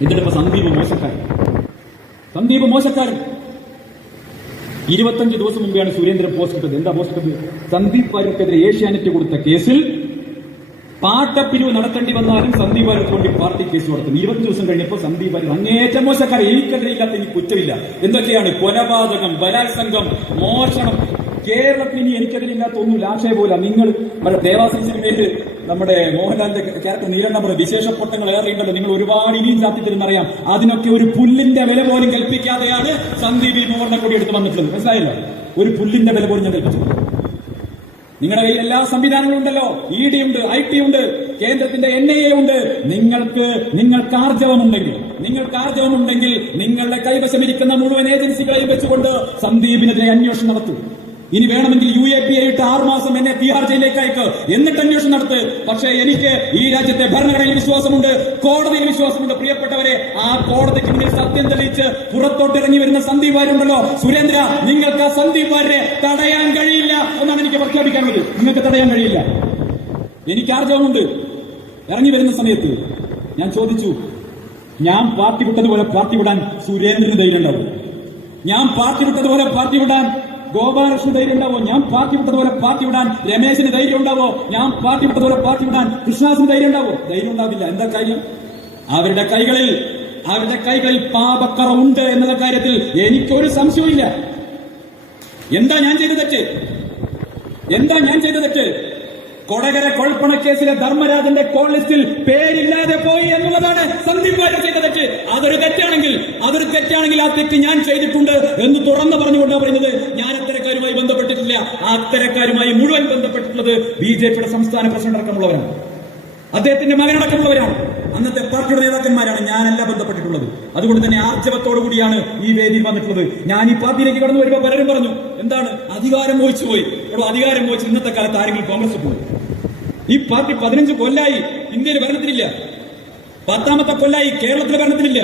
എന്നിട്ടിപ്പോ സന്ദീപ് മോശക്കാരൻ 25 ദിവസം മുമ്പെയാണ് സുരേന്ദ്രൻ പോസ്റ്റ് ഇട്ടത്. എന്താ പോസ്റ്റ് ഇട്ടത്? സന്ദീപ് വാര്യർക്കെതിരെ ഏഷ്യാനെറ്റ് കൊടുത്ത കേസിൽ പാട്ടപ്പിരിവ് നടത്തേണ്ടി വന്നാലും സന്ദീപ് വാര്യർക്ക് വേണ്ടി പാർട്ടി കേസ് നടത്തും. 20 ദിവസം കഴിഞ്ഞപ്പോൾ സന്ദീപ് വാര്യർ അങ്ങേറ്റം മോശക്കാരൻ, എനിക്കെതിരെ ഇല്ലാത്ത എനിക്ക് കുറ്റമില്ല. എന്തൊക്കെയാണ്? കൊലപാതകം, ബലാത്സംഗം, മോഷണം. കേരളത്തിൽ ഇനി എനിക്കെതിരെ ഇല്ലാത്ത ഒന്നും ലാഷേ പോലെ. നിങ്ങൾ ദേവാസി സിനിമയിൽ നമ്മുടെ മോഹൻലാലിന്റെ ക്യാരക്ടർ നീലണ്ണ പറഞ്ഞ വിശേഷപ്പെട്ടങ്ങൾ ഏറെയുണ്ടല്ലോ. നിങ്ങൾ ഒരുപാട് ഇനിയും ചാത്തി തരുന്നറിയാം. അതിനൊക്കെ ഒരു പുല്ലിന്റെ വില പോലും കൽപ്പിക്കാതെയാണ് സന്ദീപ് ഈ മൂവർണ്ണ കൊടി എടുത്ത് വന്നിട്ടുള്ളത്. മനസ്സിലായല്ലോ? ഒരു പുല്ലിന്റെ വില പോലും ഞാൻ കൽപ്പിച്ചു. നിങ്ങളുടെ കയ്യിൽ എല്ലാ സംവിധാനങ്ങളും ഉണ്ടല്ലോ. ED ഉണ്ട്, IT ഉണ്ട്, കേന്ദ്രത്തിന്റെ NIA ഉണ്ട്. നിങ്ങൾക്ക് ആർജവമുണ്ടെങ്കിൽ നിങ്ങളുടെ കൈവശമിരിക്കുന്ന മുഴുവൻ ഏജൻസികളെയും വെച്ചുകൊണ്ട് സന്ദീപിനെതിരെ അന്വേഷണം നടത്തും. ഇനി വേണമെങ്കിൽ UAPA ഇട്ട് 6 മാസം എന്നെ തിഹാർ ജയിലിലേക്ക് അയക്ക്, എന്നിട്ട് അന്വേഷണം നടത്ത്. പക്ഷേ എനിക്ക് ഈ രാജ്യത്തെ ഭരണഘടനയിൽ വിശ്വാസമുണ്ട്, കോടതിയിൽ വിശ്വാസമുണ്ട്. പ്രിയപ്പെട്ടവരെ, ആ കോടതിക്ക് മുന്നിൽ സത്യം തെളിയിച്ച് പുറത്തോട്ടിറങ്ങി വരുന്ന സന്ദീപ് വാര്യരുണ്ടല്ലോ, സുരേന്ദ്ര, നിങ്ങൾക്ക് ആ സന്ദീപ് വാര്യരെ തടയാൻ കഴിയില്ല എന്നാണ് എനിക്ക് പ്രഖ്യാപിക്കാനുള്ളത്. നിങ്ങൾക്ക് തടയാൻ കഴിയില്ല. എനിക്ക് ആർജവമുണ്ട്. ഇറങ്ങി വരുന്ന സമയത്ത് ഞാൻ ചോദിച്ചു, ഞാൻ പാർട്ടി വിട്ടതുപോലെ പാർട്ടി വിടാൻ സുരേന്ദ്രന് ധൈര്യം ഉണ്ടാവും? ഞാൻ പാർട്ടി വിട്ടതുപോലെ പാർട്ടി വിടാൻ ഗോപാലകൃഷ്ണന് ധൈര്യം ഉണ്ടാവോ? ഞാൻ പാർട്ടി വിട്ടതുപോലെ പാർട്ടി വിടാൻ രമേശിന് ധൈര്യം ഉണ്ടാവോ? ഞാൻ പാർട്ടി വിട്ടതുപോലെ പാർട്ടി വിടാൻ കൃഷ്ണദാസിന് ധൈര്യം ഉണ്ടാവോ? ധൈര്യം ഉണ്ടാവില്ല. എന്താ കാര്യം? അവരുടെ കൈകളിൽ പാപക്കറ ഉണ്ട് എന്നുള്ള കാര്യത്തിൽ എനിക്കൊരു സംശയമില്ല. എന്താ ഞാൻ ചെയ്ത തെറ്റ്? കൊടകര കൊഴപ്പണക്കേസിലെ ധർമ്മരാജന്റെ കോൾ ലിസ്റ്റിൽ പേരില്ലാതെ പോയി എന്നുള്ളതാണ് സന്ദീപ് വാര്യർ ചെയ്ത തെറ്റ്. അതൊരു തെറ്റാണെങ്കിൽ ആ തെറ്റ് ഞാൻ ചെയ്തിട്ടുണ്ട് എന്ന് തുറന്നു പറഞ്ഞുകൊണ്ടാണ് പറയുന്നത്. ഞാൻ അത്തരക്കാരുമായി ബന്ധപ്പെട്ടിട്ടില്ല. ആ അത്തരക്കാരുമായി മുഴുവൻ ബന്ധപ്പെട്ടിട്ടുള്ളത് BJPയുടെ സംസ്ഥാന പ്രസിഡന്റ് അടക്കമുള്ളവരാണ്, അദ്ദേഹത്തിന്റെ മകനടക്കമുള്ളവരാണ്, അന്നത്തെ പാർട്ടിയുടെ നേതാക്കന്മാരാണ്. ഞാനല്ല ബന്ധപ്പെട്ടിട്ടുള്ളത്. അതുകൊണ്ട് തന്നെ ആർജവത്തോടു കൂടിയാണ് ഈ വേദിയിൽ വന്നിട്ടുള്ളത്. ഞാൻ ഈ പാർട്ടിയിലേക്ക് കടന്നു വരുമ്പോൾ പലരും പറഞ്ഞു, എന്താണ് അധികാരം മോഹിച്ചു പോയി. അധികാരം മോഹിച്ച് ഇന്നത്തെ കാലത്ത് ആരെങ്കിലും കോൺഗ്രസ് പോയി? ഈ പാർട്ടി 15 കൊല്ലായി ഇന്ത്യയിൽ ഭരണത്തിലില്ല. 10ാമത്തെ കൊല്ലായി കേരളത്തിലെ ഭരണത്തിലില്ല.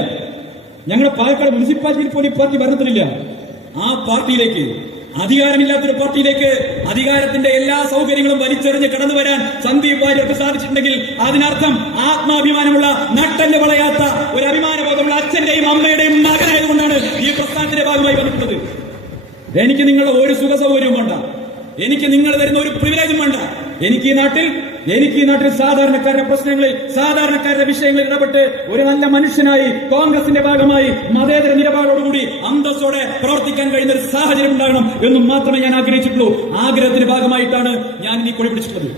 ഞങ്ങളുടെ പാലക്കാട് മുനിസിപ്പാലിറ്റിയിൽ പോലും ഈ പാർട്ടി ഭരണത്തിലില്ല. ആ പാർട്ടിയിലേക്ക്, അധികാരമില്ലാത്തൊരു പാർട്ടിയിലേക്ക് അധികാരത്തിന്റെ എല്ലാ സൗകര്യങ്ങളും വലിച്ചെറിഞ്ഞ് കടന്നു വരാൻ സന്ദീപ് വാര്യർക്ക് സാധിച്ചിട്ടുണ്ടെങ്കിൽ അതിനർത്ഥം ആത്മാഭിമാനമുള്ള, നട്ടല് വളയാത്ത, ഒരു അഭിമാനബോധമുള്ള അച്ഛന്റെയും അമ്മയുടെയും മകനായതുകൊണ്ടാണ് ഈ പ്രസ്ഥാനത്തിന്റെ ഭാഗമായി വന്നിട്ടുള്ളത്. എനിക്ക് നിങ്ങളുടെ ഒരു സുഖ സൗകര്യവും വേണ്ട, എനിക്ക് നിങ്ങൾ തരുന്ന ഒരു പ്രിവിലേജും വേണ്ട. എനിക്ക് ഈ നാട്ടിൽ സാധാരണക്കാരുടെ പ്രശ്നങ്ങളിൽ, സാധാരണക്കാരുടെ വിഷയങ്ങളിൽ ഇടപെട്ട് ഒരു നല്ല മനുഷ്യനായി കോൺഗ്രസിന്റെ ഭാഗമായി മതേതര നിലപാടോടുകൂടി അന്തസ്സോടെ പ്രവർത്തിക്കാൻ കഴിയുന്ന ഒരു സാഹചര്യം ഉണ്ടാകണം എന്നും മാത്രമേ ഞാൻ ആഗ്രഹിച്ചിട്ടുള്ളൂ. ആഗ്രഹത്തിന്റെ ഭാഗമായിട്ടാണ് ഞാൻ ഈ കൊടി പിടിച്ചിട്ടുള്ളത്.